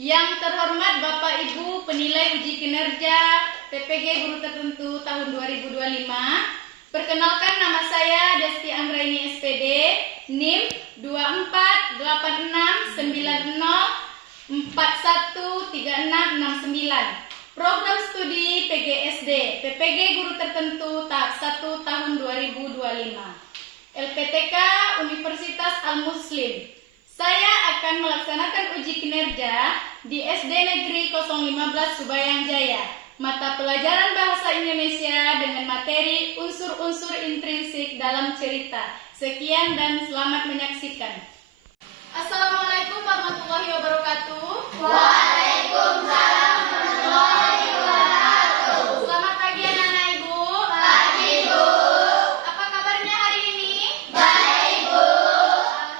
Yang terhormat Bapak Ibu penilai uji kinerja PPG Guru Tertentu tahun 2025. Perkenalkan, nama saya Desti Anggraini SPD, NIM 248690413669. Program Studi PGSD PPG Guru Tertentu tahap 1 tahun 2025. LPTK Universitas Al-Muslim. Saya akan melaksanakan uji kinerja di SD Negeri 015 Subayang Jaya, mata pelajaran Bahasa Indonesia dengan materi unsur-unsur intrinsik dalam cerita. Sekian dan selamat menyaksikan. Assalamualaikum warahmatullahi wabarakatuh. Waalaikumsalam warahmatullahi wabarakatuh. Selamat pagi anak-anak Ibu. Pagi, Bu. Apa kabarnya hari ini? Baik, Bu.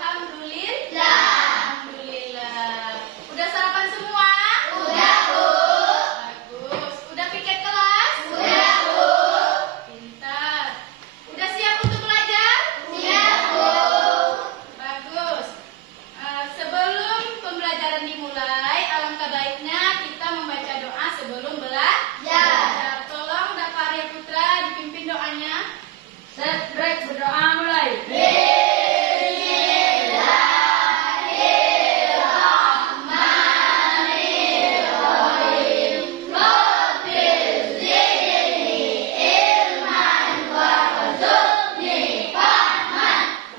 Alhamdulillah. Alhamdulillah. Udah sarapan semua? Udah, Bu. Bagus. Udah piket kelas? Udah, Bu. Pintar. Udah siap untuk belajar? Siap, Bu. Bagus. Sebelum pembelajaran dimulai, alangkah baiknya kita membaca doa sebelum belajar. Tolong Bapak Arya Putra dipimpin doanya. Set break, berdoa mulai.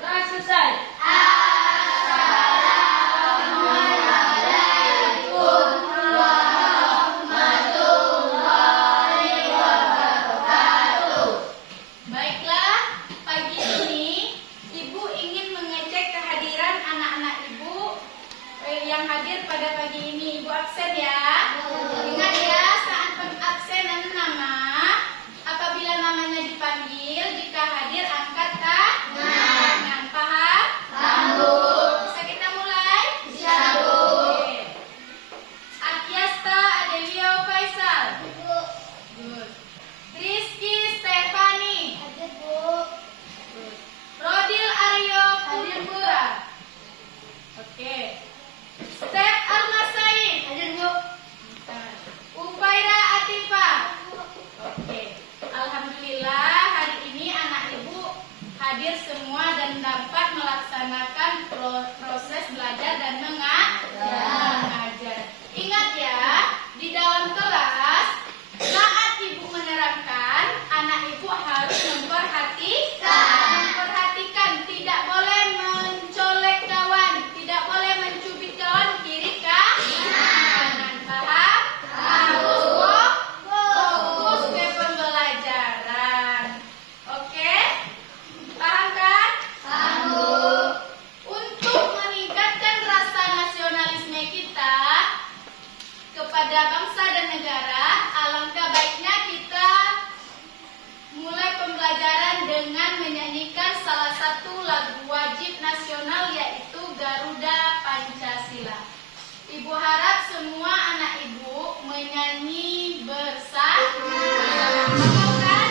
Doa selesai. Baiklah, pagi ini Ibu ingin mengecek kehadiran anak-anak Ibu yang hadir pada pagi ini. Ibu absen ya. Ingat ya, saat pengabsenan nama, apabila namanya dipanggil, jika hadir angkat tangan. Paham? Bisa kita mulai? Oke. Akyasta Adelio Faisal. Good. Rizky Stefani. Rodil Aryo Putra. Oke. Step Almasaid. Ufaira Atifa. Oke. Alhamdulillah hari ini anak ibu hadir semua dan dapat melaksanakan proses belajar dan mengajar. Ingat ya, di dalam kelas saat ibu menerangkan, anak ibu harus memperhatikan, tidak boleh mencolek kawan, tidak boleh mencubit kawan kiri kanan. Paham? Harus fokus ke pembelajaran. Oke? Paham kan? Untuk meningkatkan rasa nasionalisme kita kepada bangsa dan negara, alangkah baiknya kita mulai pembelajaran dengan menyanyikan salah satu lagu wajib nasional, yaitu Garuda Pancasila. Ibu harap semua anak ibu menyanyi bersama. Mau kan?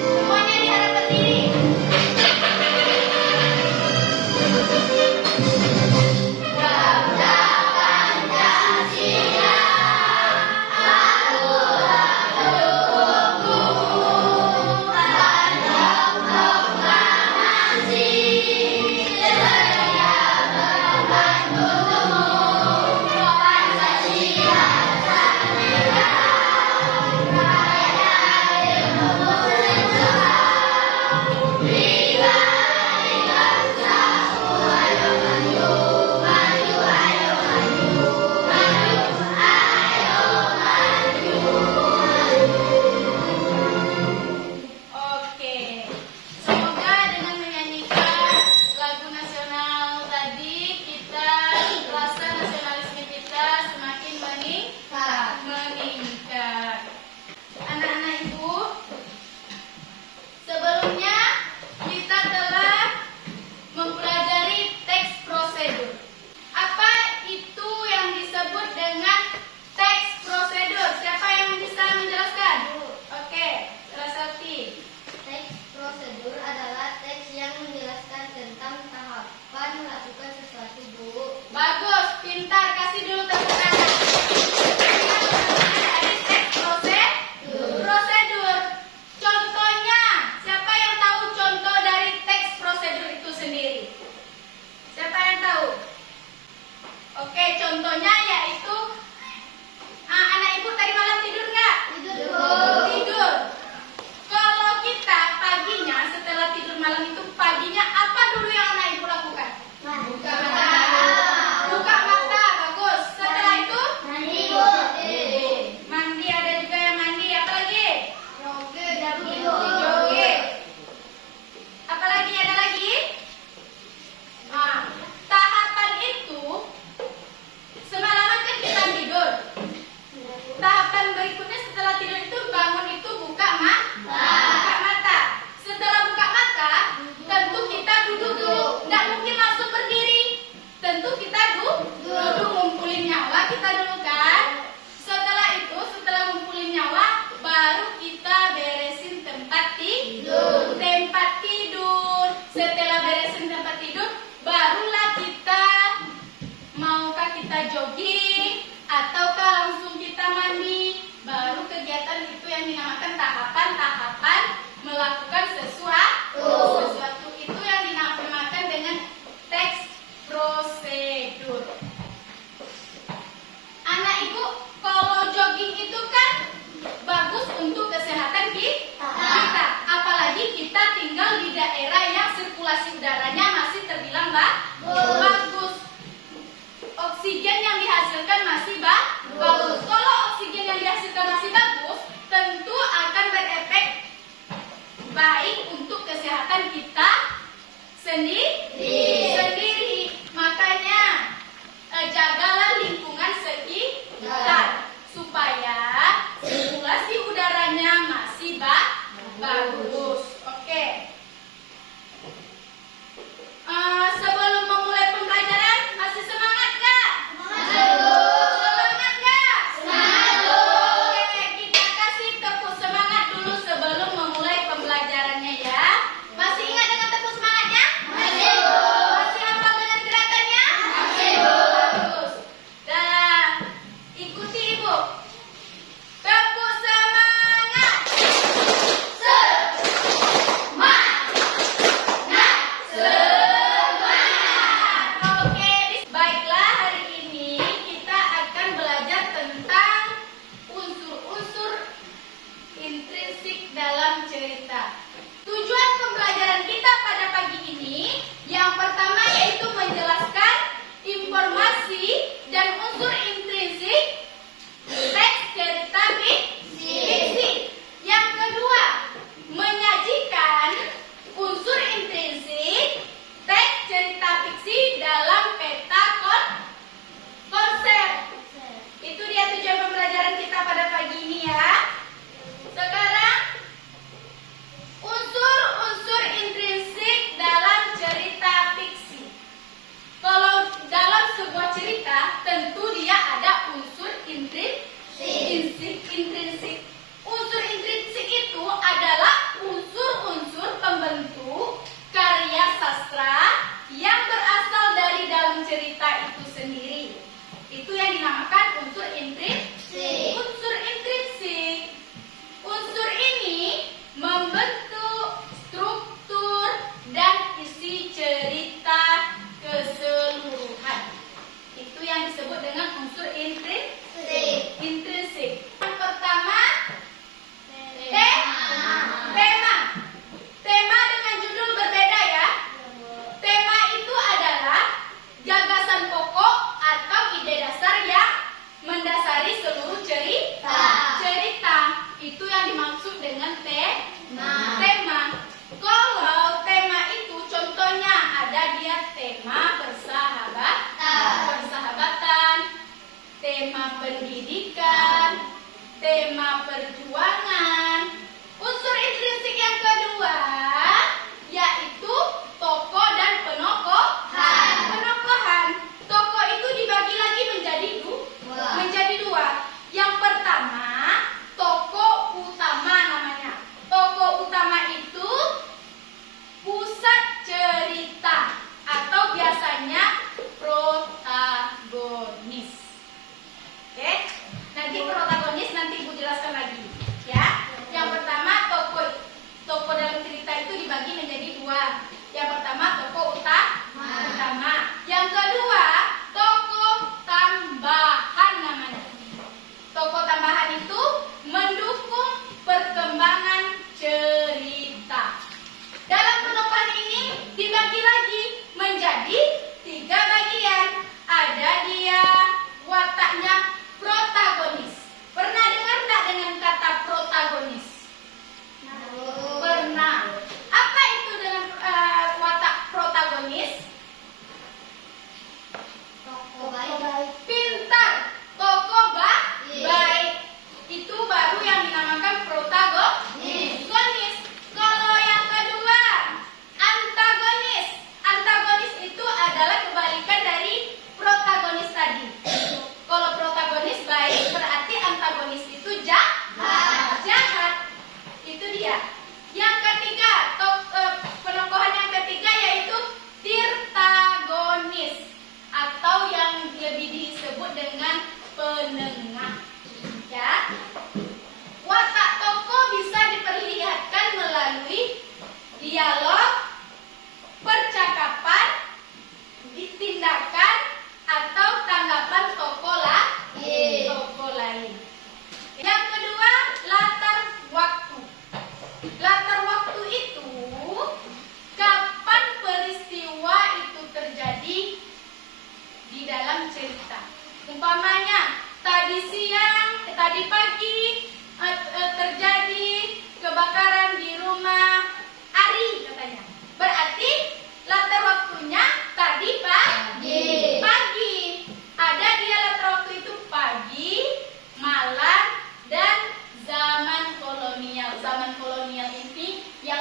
Semuanya diharap berdiri. Proklamasi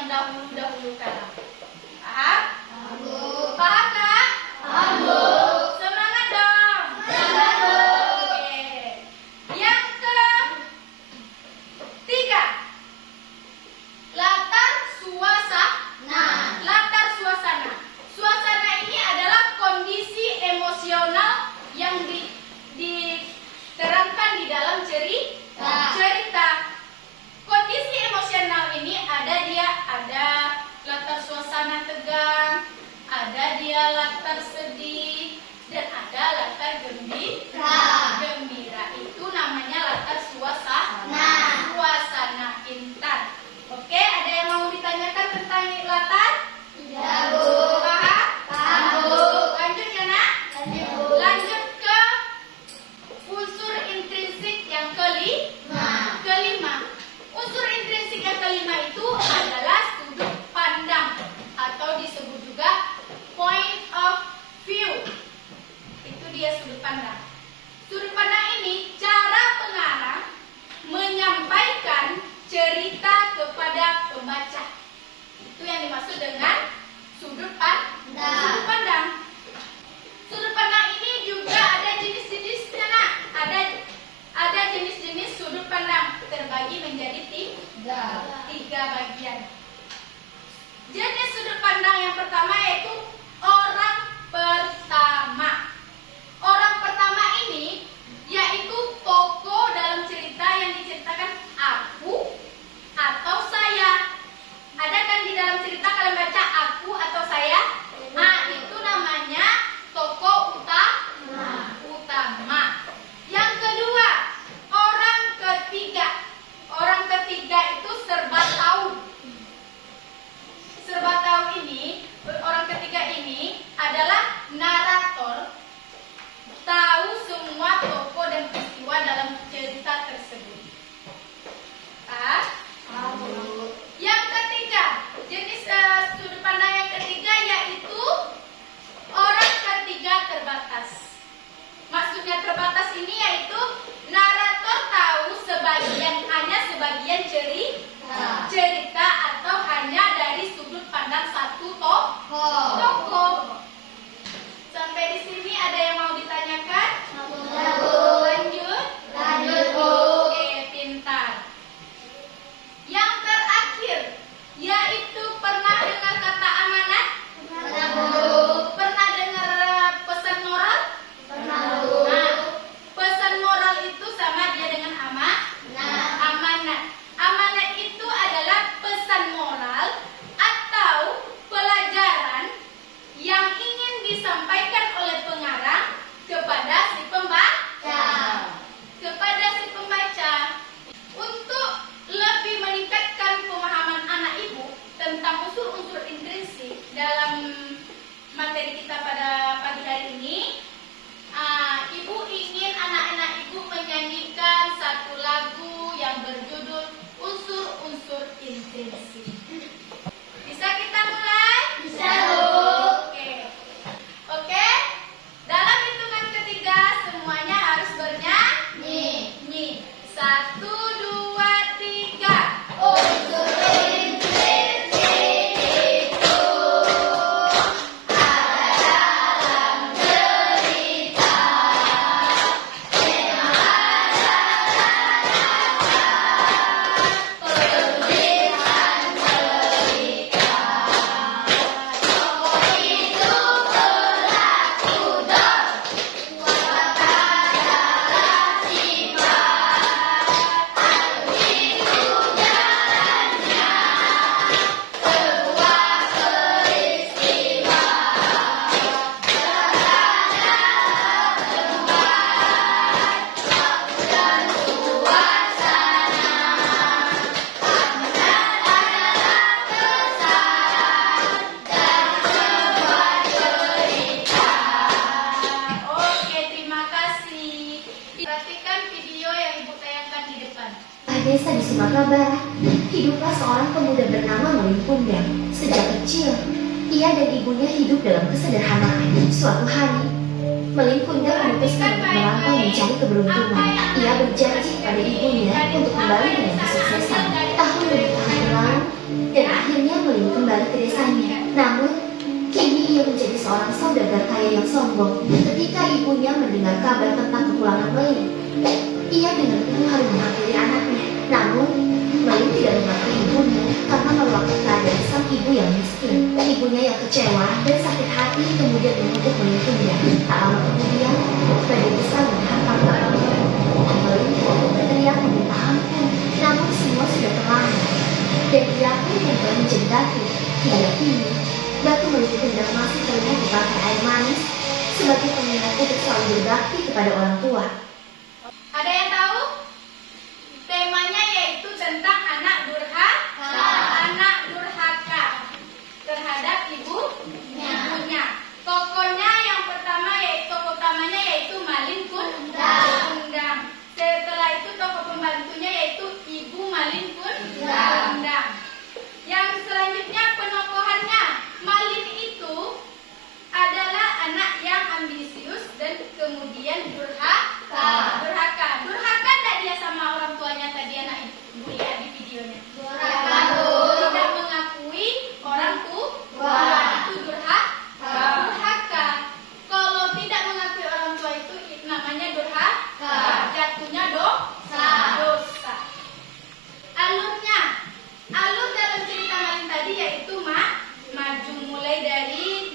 dahulu kala. Paham? Paham Kak? Semangat dong. Oke. Yang ketiga, latar suasana. Latar suasana. Suasana ini adalah kondisi emosional yang diterangkan di dalam cerita. Kondisi emosional ini ada latar suasana tegang, ada dia latar sedih, dan ada latar gembira. Itu namanya latar suasana intan. Oke, ada yang mau ditanyakan tentang latar? Paham? Lanjut ya nak? Lanjut ke unsur intrinsik yang kelima. Unsur intrinsik yang kelima itu adalah sudut pandang atau disebut juga point of view. Itu dia sudut pandang. Sudut pandang ini cara pengarang menyampaikan cerita kepada pembaca. Itu yang dimaksud dengan sudut pandang. Sudut pandang ini juga ada jenis-jenisnya nak. Ada jenis-jenis sudut pandang terbagi menjadi tiga bagian. Jenis sudut pandang yang pertama yaitu orang pertama. Orang pertama ini yaitu tokoh dalam cerita yang diceritakan aku atau saya. Ada kan di dalam cerita kalian baca aku atau saya? Itu namanya tokoh utama. Yang kedua, orang ketiga. Orang ketiga itu serba tahu. Serba tahu ini, orang ketiga ini adalah narator, tahu semua tokoh dan peristiwa dalam cerita tersebut. Yang ketiga, jenis sudut pandang yang ketiga yaitu orang ketiga terbatas. Maksudnya terbatas ini yaitu narator tahu hanya sebagian cerita atau hanya dari sudut pandang satu tokoh. Sampai di sini ada yang mau ditanyakan? Lanjut. Oke, pintar. Yang terakhir yaitu pernah dengar kata amanat? Pernah dengar pesan moral? Pesan moral itu sama dia dengan amanat. Amanat itu adalah pesan moral atau pelajaran yang ingin disampaikan oleh pengarang kepada si pembaca. Untuk lebih meningkatkan pemahaman anak ibu tentang unsur-unsur intrinsik dalam materi kita pada pagi hari ini, ibu ingin anak-anak ibu menyanyikan satu lagu yang berjudul Unsur-unsur Intrinsik. Bisa kita mulai? Bisa, Oke. Dalam hitungan ketiga semuanya harus bernyanyi. 1, 2, 3. Unsur intrinsik itu ada dalam cerita. Memang ada penulisan cerita. Tokoh itu berlaku dan watak adalah sifat. Itu jalannya sebuah peristiwa. Sederhana tempat, waktu dan suasana. Amanat adalah kesan dari sebuah cerita. Oke, terima kasih. Perhatikan video yang ibu tayangkan di depan. Desa di Sumatera Barat, hiduplah seorang pemuda bernama Melimpunda. Sejak kecil, ia dan ibunya hidup dalam kesederhanaan. Suatu hari, Melimpunda memutuskan untuk merantau mencari keberuntungan. Ia berjanji pada ibunya untuk kembali dengan kesuksesan. Tahun demi tahun berlalu, dan akhirnya Melin kembali ke desanya. Namun, kini ia menjadi seorang saudagar kaya yang sombong. Ketika ibunya mendengar kabar tentang kepulangan Melin, ia dengan penuh haru menghampiri anaknya. Namun, Melin tidak mengakui ibunya karena mewakili keadaan sang ibu yang miskin. Ibunya yang kecewa dan sakit hati kemudian menuntut Melin pindah. Tak lama kemudian, badai besar menghantam kapalnya. Melin berteriak meminta ampun, namun semua sudah terlambat. Dan ia pun berubah menjadi batu. Hingga kini, batu Melin Kundang masih terlihat di pantai air manis sebagai pengingat untuk selalu berbakti kepada orang tua. Ada yang tahu? Temanya yaitu tentang anak durhaka. Anak durhaka terhadap ibunya. Tokohnya yang pertama yaitu tokoh utamanya yaitu Malin Kundang. Setelah itu tokoh pembantunya yaitu Ibu Malin Kundang. Yang selanjutnya penokohannya. Malin itu adalah anak yang ambisius dan kemudian durhaka. Durhaka tidak dia sama orang tuanya tadi anak ibu lihat di videonya. Tidak mengakui orang tua. Itu durhaka. Kalau tidak mengakui orang tua itu namanya durhaka. Jatuhnya dosa. Alur dalam cerita Malin tadi yaitu maju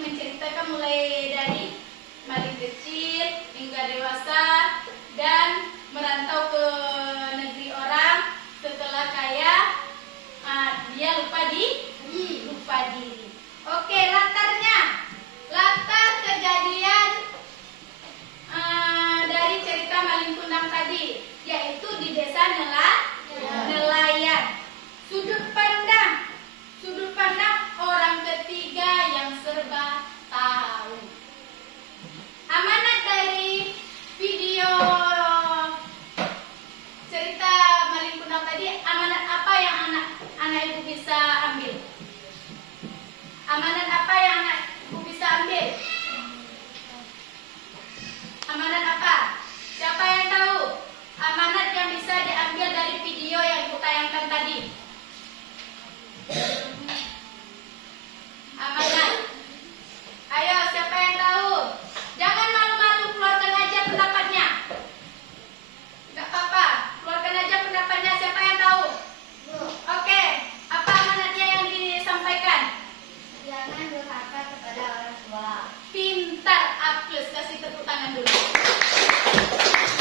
menceritakan mulai dari Malin kecil hingga dewasa dan merantau ke negeri orang. Setelah kaya, dia lupa diri. Oke, latar kejadian dari cerita Malin Kundang tadi yaitu di desa Nelayan. Sudut pandang orang ketiga yang serba tahu. Amanat dari video cerita Malin Kundang tadi, amanat apa yang anak ibu bisa ambil? Amanat apa yang anak ibu bisa ambil? Amanat apa? Siapa yang tahu? Amanat yang bisa diambil dari video yang ibu tayangkan tadi. Amanat. Ayo, siapa yang tahu? Jangan malu-malu, keluarkan aja pendapatnya. Gak apa-apa, keluarkan aja pendapatnya. Siapa yang tahu? Oke, apa amanatnya yang disampaikan? Jangan durhaka kepada orang tua. Pintar, A+, kasih tepuk tangan dulu.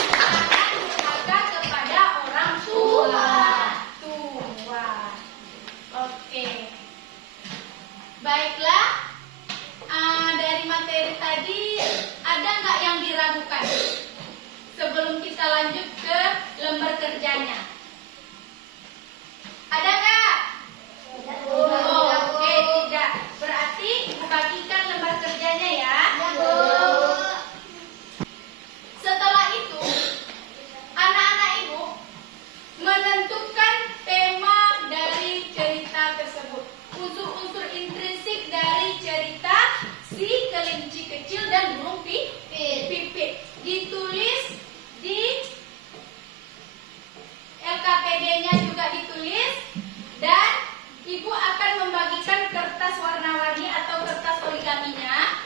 Jangan durhaka kepada orang tua. Oke. Baiklah. Dari materi tadi ada nggak yang diragukan? Sebelum kita lanjut ke lembar kerjanya. Ada nggak? Oke, tidak. Berarti ibu bagikan lembar kerjanya ya. Setelah itu, anak-anak ibu menentukan tema dari cerita tersebut. Unsur-unsur intrinsik dari cerita si kelinci kecil dan burung pipit ditulis di LKPD-nya juga ditulis, dan ibu akan membagikan kertas warna-warni atau kertas origaminya.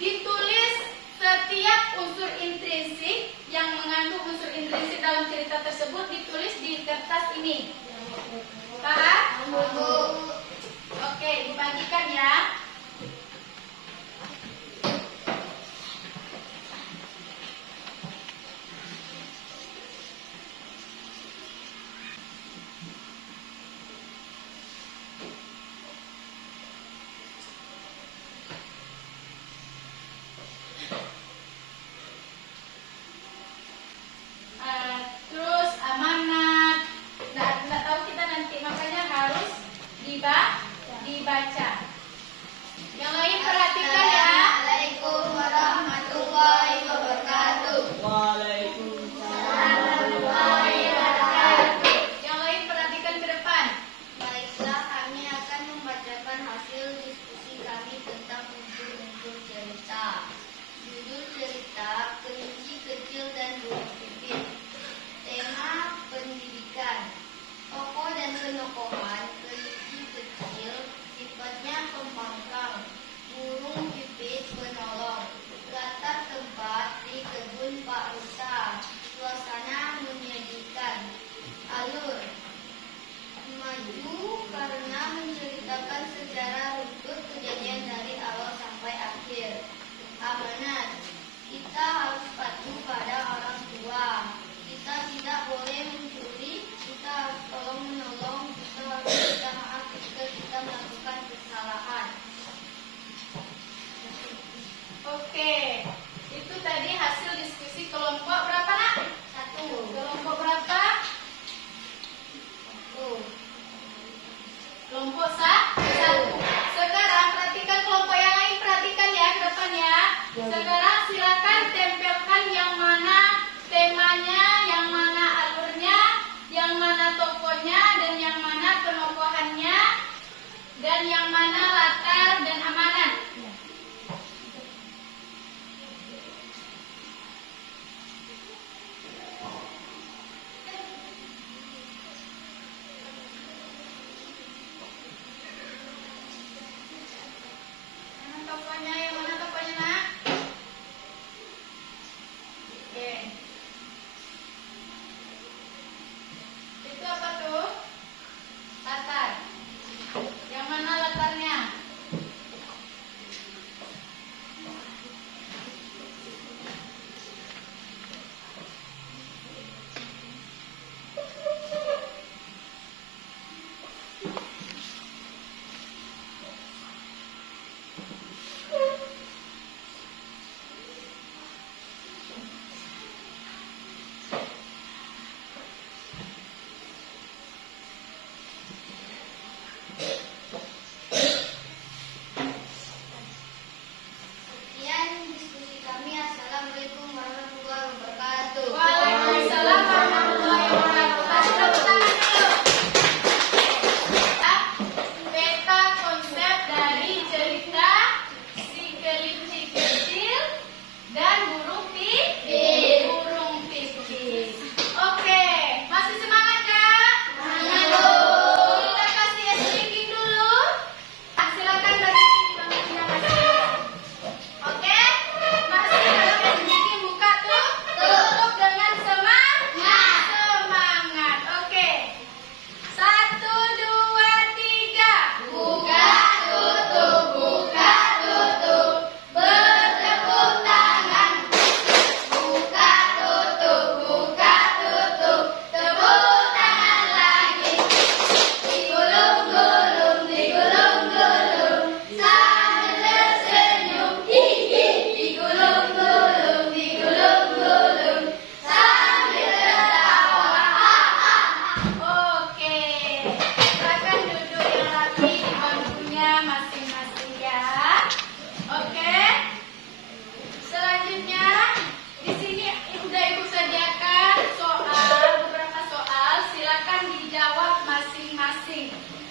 Ditulis setiap unsur intrinsik yang mengandung unsur intrinsik dalam cerita tersebut ditulis di kertas ini. Paham? Oke, dibagikan ya. Terus amanat.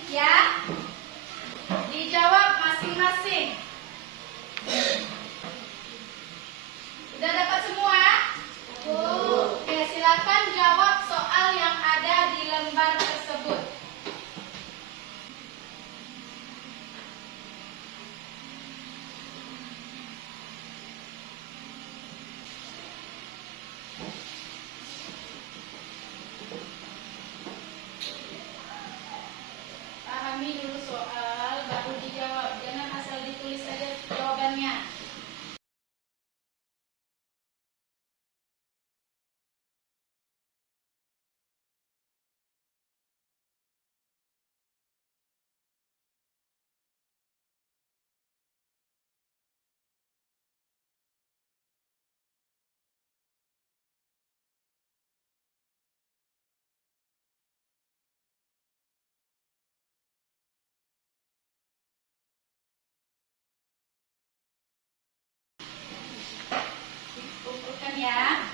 Ya, dijawab masing-masing. Udah dapat semua? Oke, silakan jawab soal yang ada di lembar tersebut. Pahami dulu soal, baru dijawab. Jangan asal ditulis saja jawabannya. Kumpulkan ya.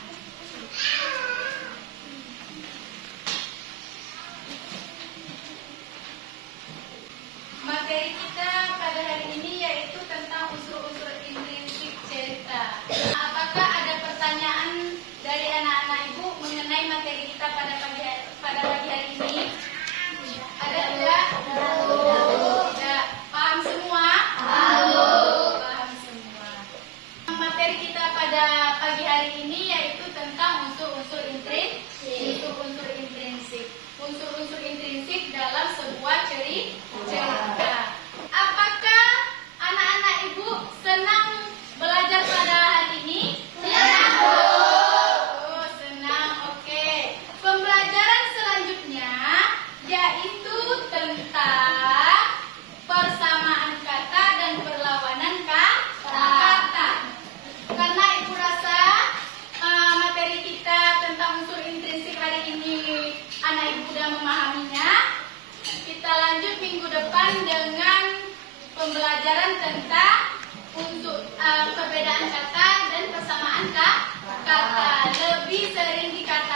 Materi kita pada hari ini yaitu tentang unsur-unsur intrinsik cerita. Apakah ada pertanyaan dari anak-anak ibu mengenai materi kita pada pagi hari ini? Ada tidak? Tidak. Paham semua? Paham semua. Materi kita pada pagi hari ini yaitu tentang unsur-unsur intrinsik. Unsur-unsur intrinsik dalam sebuah cerita. Apakah anak-anak ibu senang belajar pada hari ini? Senang. Oh, senang. Oke. Pembelajaran selanjutnya yaitu tentang persamaan kata dan perlawanan kata. Karena ibu rasa materi kita tentang unsur intrinsik hari ini anak ibu sudah memahaminya. Kita lanjut minggu depan dengan pembelajaran tentang perbedaan kata dan persamaan kata. Lebih sering dikatakan